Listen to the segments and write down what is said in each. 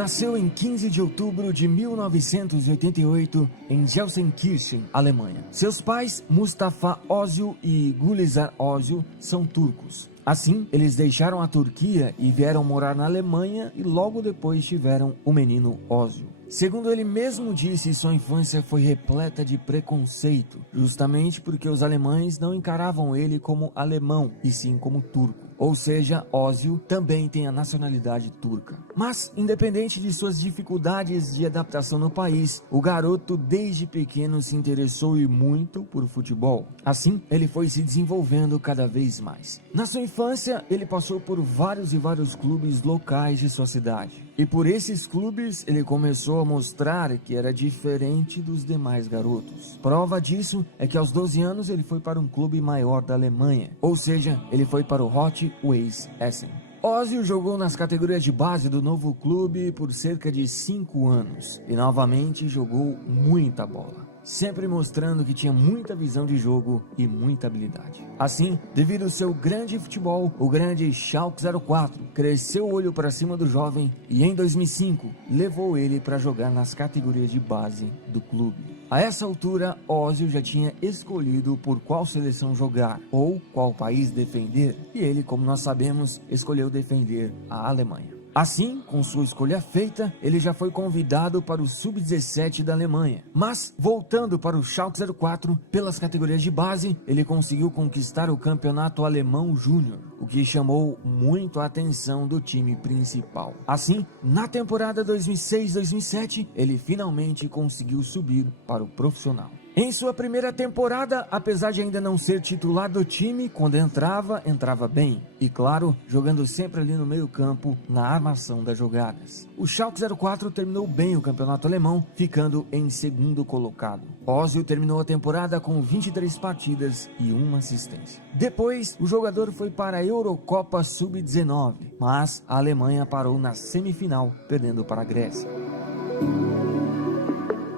nasceu em 15 de outubro de 1988 em Gelsenkirchen, Alemanha. Seus pais, Mustafa Özil e Gülizar Özil, são turcos. Assim, eles deixaram a Turquia e vieram morar na Alemanha e logo depois tiveram o menino Özil. Segundo ele mesmo disse, sua infância foi repleta de preconceito, justamente porque os alemães não encaravam ele como alemão, e sim como turco. Ou seja, Özil também tem a nacionalidade turca. Mas, independente de suas dificuldades de adaptação no país, o garoto desde pequeno se interessou e muito por futebol. Assim, ele foi se desenvolvendo cada vez mais. Na sua infância, ele passou por vários clubes locais de sua cidade. E por esses clubes, ele começou a mostrar que era diferente dos demais garotos. Prova disso é que aos 12 anos ele foi para um clube maior da Alemanha. Ou seja, ele foi para o Rot-Weiss Essen. Özil jogou nas categorias de base do novo clube por cerca de 5 anos. E novamente jogou muita bola, sempre mostrando que tinha muita visão de jogo e muita habilidade. Assim, devido ao seu grande futebol, o grande Schalke 04 cresceu o olho para cima do jovem e em 2005 levou ele para jogar nas categorias de base do clube. A essa altura, Özil já tinha escolhido por qual seleção jogar ou qual país defender, e ele, como nós sabemos, escolheu defender a Alemanha. Assim, com sua escolha feita, ele já foi convidado para o Sub-17 da Alemanha. Mas, voltando para o Schalke 04, pelas categorias de base, ele conseguiu conquistar o campeonato alemão júnior, o que chamou muito a atenção do time principal. Assim, na temporada 2006-2007, ele finalmente conseguiu subir para o profissional. Em sua primeira temporada, apesar de ainda não ser titular do time, quando entrava bem. E claro, jogando sempre ali no meio campo, na armação das jogadas. O Schalke 04 terminou bem o campeonato alemão, ficando em segundo colocado. Özil terminou a temporada com 23 partidas e 1 assistência. Depois, o jogador foi para a Eurocopa Sub-19, mas a Alemanha parou na semifinal, perdendo para a Grécia.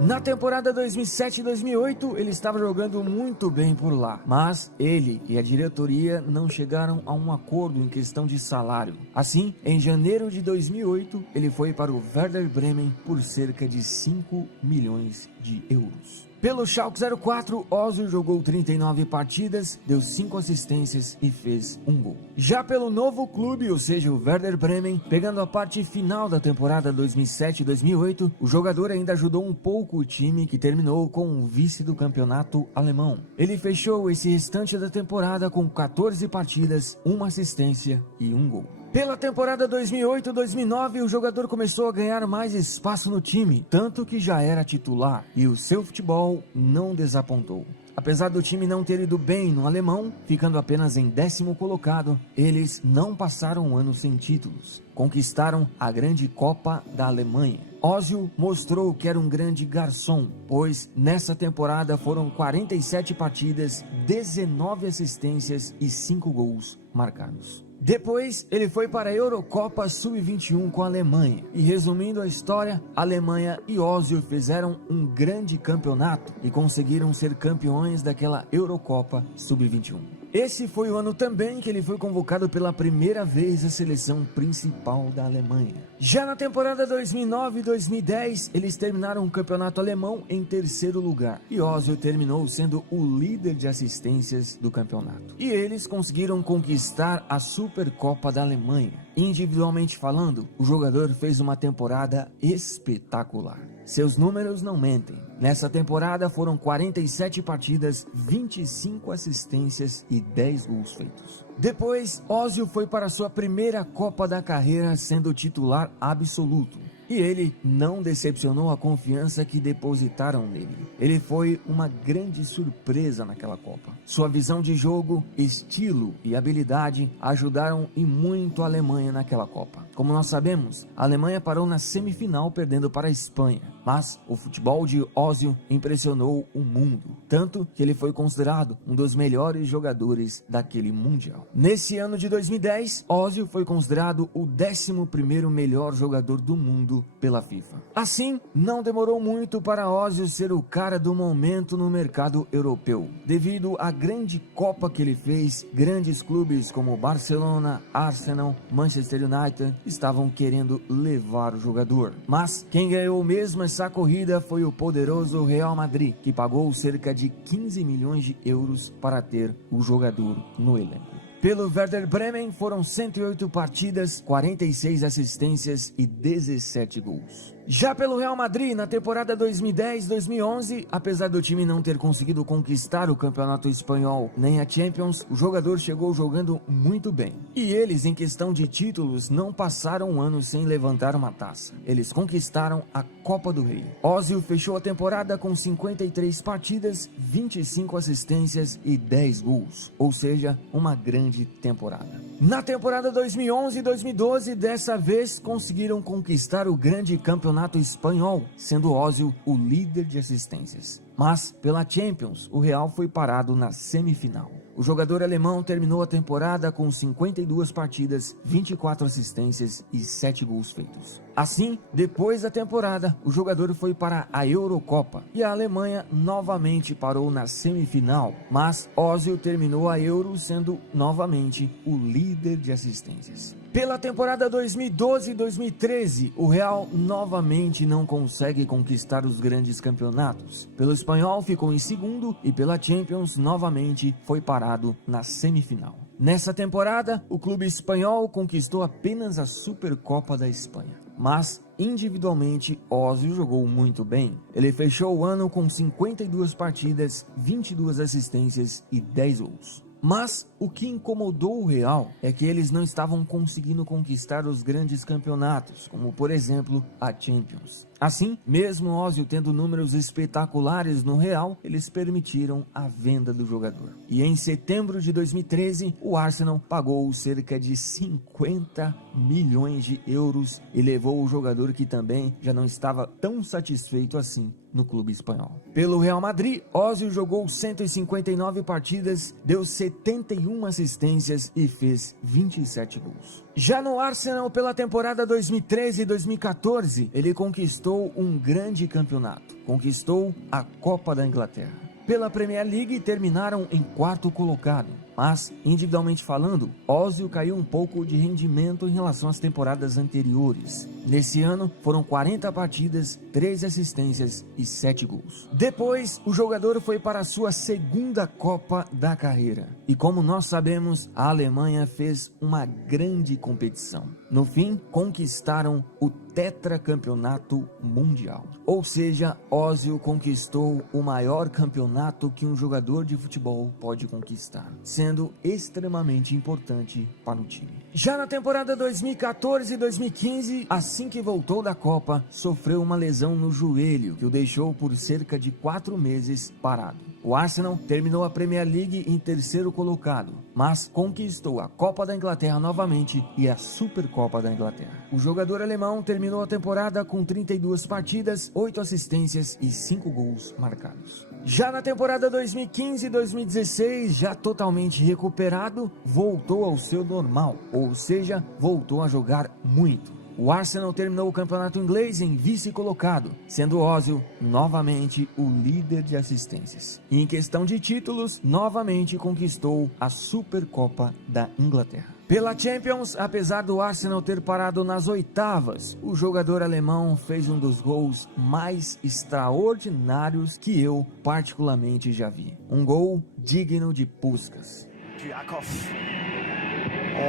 Na temporada 2007-2008, ele estava jogando muito bem por lá, mas ele e a diretoria não chegaram a um acordo em questão de salário. Assim, em janeiro de 2008, ele foi para o Werder Bremen por cerca de 5 milhões de euros. Pelo Schalke 04, Özil jogou 39 partidas, deu 5 assistências e fez 1 gol. Já pelo novo clube, ou seja, o Werder Bremen, pegando a parte final da temporada 2007-2008, o jogador ainda ajudou um pouco o time, que terminou com o vice do campeonato alemão. Ele fechou esse restante da temporada com 14 partidas, 1 assistência e 1 gol. Pela temporada 2008-2009, o jogador começou a ganhar mais espaço no time, tanto que já era titular, e o seu futebol não desapontou. Apesar do time não ter ido bem no alemão, ficando apenas em 10º colocado, eles não passaram um ano sem títulos. Conquistaram a grande Copa da Alemanha. Özil mostrou que era um grande garçom, pois nessa temporada foram 47 partidas, 19 assistências e 5 gols marcados. Depois, ele foi para a Eurocopa Sub-21 com a Alemanha. E resumindo a história, a Alemanha e Özil fizeram um grande campeonato e conseguiram ser campeões daquela Eurocopa Sub-21. Esse foi o ano também que ele foi convocado pela primeira vez à seleção principal da Alemanha. Já na temporada 2009-2010, eles terminaram o campeonato alemão em 3º lugar. E Özil terminou sendo o líder de assistências do campeonato. E eles conseguiram conquistar a Supercopa da Alemanha. Individualmente falando, o jogador fez uma temporada espetacular. Seus números não mentem. Nessa temporada foram 47 partidas, 25 assistências e 10 gols feitos. Depois, Özil foi para sua primeira Copa da carreira sendo titular absoluto. E ele não decepcionou a confiança que depositaram nele. Ele foi uma grande surpresa naquela Copa. Sua visão de jogo, estilo e habilidade ajudaram e muito a Alemanha naquela Copa. Como nós sabemos, a Alemanha parou na semifinal perdendo para a Espanha. Mas o futebol de Özil impressionou o mundo, tanto que ele foi considerado um dos melhores jogadores daquele Mundial. Nesse ano de 2010, Özil foi considerado o 11º melhor jogador do mundo pela FIFA. Assim, não demorou muito para Özil ser o cara do momento no mercado europeu, devido à grande Copa que ele fez, grandes clubes como Barcelona, Arsenal, Manchester United estavam querendo levar o jogador. Mas quem ganhou mesmo essa corrida foi o poderoso Real Madrid, que pagou cerca de 15 milhões de euros para ter o jogador no elenco. Pelo Werder Bremen foram 108 partidas, 46 assistências e 17 gols. Já pelo Real Madrid, na temporada 2010-2011, apesar do time não ter conseguido conquistar o campeonato espanhol nem a Champions, o jogador chegou jogando muito bem. E eles, em questão de títulos, não passaram um ano sem levantar uma taça. Eles conquistaram a Copa do Rei. Ozil fechou a temporada com 53 partidas, 25 assistências e 10 gols, ou seja, uma grande temporada. Na temporada 2011-2012, dessa vez conseguiram conquistar o grande campeonato espanhol, sendo Ozil o líder de assistências. Mas, pela Champions, o Real foi parado na semifinal. O jogador alemão terminou a temporada com 52 partidas, 24 assistências e 7 gols feitos. Assim, depois da temporada, o jogador foi para a Eurocopa e a Alemanha novamente parou na semifinal, mas Ozil terminou a Euro sendo novamente o líder de assistências. Pela temporada 2012-2013, o Real novamente não consegue conquistar os grandes campeonatos. Pelo espanhol ficou em segundo e pela Champions novamente foi parado na semifinal. Nessa temporada, o clube espanhol conquistou apenas a Supercopa da Espanha. Mas, individualmente, Ozil jogou muito bem. Ele fechou o ano com 52 partidas, 22 assistências e 10 gols. Mas o que incomodou o Real é que eles não estavam conseguindo conquistar os grandes campeonatos, como por exemplo a Champions. Assim, mesmo Ozil tendo números espetaculares no Real, eles permitiram a venda do jogador. E em setembro de 2013, o Arsenal pagou cerca de 50 milhões de euros e levou o jogador que também já não estava tão satisfeito assim no clube espanhol. Pelo Real Madrid, Ozil jogou 159 partidas, deu 71 assistências e fez 27 gols. Já no Arsenal, pela temporada 2013-2014, ele conquistou um grande campeonato. Conquistou a Copa da Inglaterra. Pela Premier League, terminaram em quarto colocado. Mas, individualmente falando, Ozil caiu um pouco de rendimento em relação às temporadas anteriores. Nesse ano, foram 40 partidas, 3 assistências e 7 gols. Depois, o jogador foi para a sua segunda Copa da carreira. E como nós sabemos, a Alemanha fez uma grande competição. No fim, conquistaram o tetracampeonato mundial. Ou seja, Ozil conquistou o maior campeonato que um jogador de futebol pode conquistar, sendo extremamente importante para o time. Já na temporada 2014-2015, assim que voltou da Copa, sofreu uma lesão no joelho, que o deixou por cerca de 4 meses parado. O Arsenal terminou a Premier League em terceiro colocado, mas conquistou a Copa da Inglaterra novamente e a Supercopa da Inglaterra. O jogador alemão terminou a temporada com 32 partidas, 8 assistências e 5 gols marcados. Já na temporada 2015-2016, já totalmente recuperado, voltou ao seu normal, ou seja, voltou a jogar muito. O Arsenal terminou o campeonato inglês em vice-colocado, sendo Ozil novamente o líder de assistências. E em questão de títulos, novamente conquistou a Supercopa da Inglaterra. Pela Champions, apesar do Arsenal ter parado nas oitavas, o jogador alemão fez um dos gols mais extraordinários que eu particularmente já vi. Um gol digno de Puskás.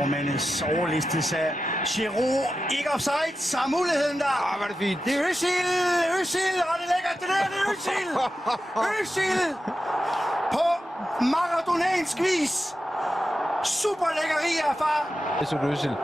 Årmændenes overlistelse af Giroud, ikke offside, så er muligheden der. Var det fint. Det er Özil, og det lækkert, det der, det er Özil. Özil på maradonansk vis. Super lækkeri af far. Mesut Özil.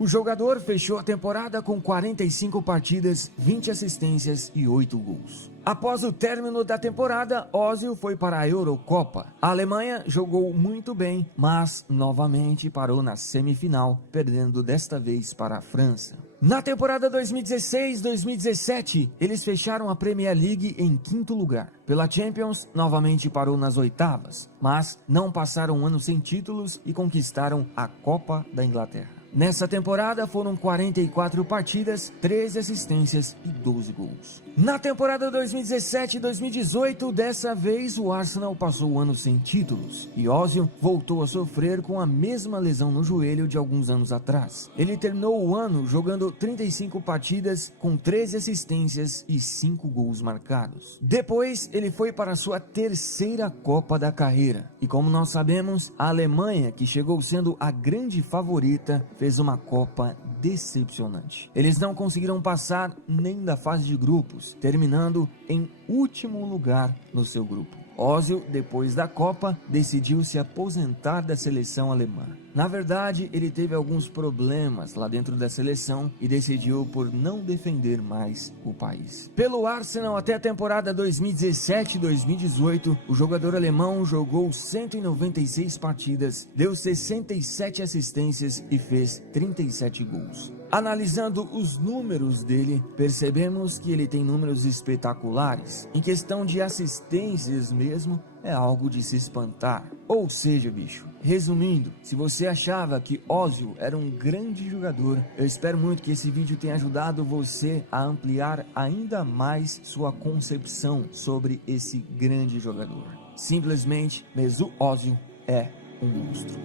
O jogador fechou a temporada com 45 partidas, 20 assistências e 8 gols. Após o término da temporada, Ozil foi para a Eurocopa. A Alemanha jogou muito bem, mas novamente parou na semifinal, perdendo desta vez para a França. Na temporada 2016-2017, eles fecharam a Premier League em quinto lugar. Pela Champions, novamente parou nas oitavas, mas não passaram um ano sem títulos e conquistaram a Copa da Inglaterra. Nessa temporada foram 44 partidas, 13 assistências e 12 gols. Na temporada 2017-2018, dessa vez o Arsenal passou o ano sem títulos e Ozil voltou a sofrer com a mesma lesão no joelho de alguns anos atrás. Ele terminou o ano jogando 35 partidas com 13 assistências e 5 gols marcados. Depois ele foi para sua terceira Copa da carreira e, como nós sabemos, a Alemanha, que chegou sendo a grande favorita, fez uma Copa decepcionante. Eles não conseguiram passar nem da fase de grupos, terminando em último lugar no seu grupo. Ozil, depois da Copa, decidiu se aposentar da seleção alemã. Na verdade, ele teve alguns problemas lá dentro da seleção e decidiu por não defender mais o país. Pelo Arsenal, até a temporada 2017-2018, o jogador alemão jogou 196 partidas, deu 67 assistências e fez 37 gols. Analisando os números dele, percebemos que ele tem números espetaculares. Em questão de assistências mesmo, é algo de se espantar. Ou seja, bicho, resumindo, se você achava que Ozil era um grande jogador, eu espero muito que esse vídeo tenha ajudado você a ampliar ainda mais sua concepção sobre esse grande jogador. Simplesmente, Mesut Ozil é um monstro.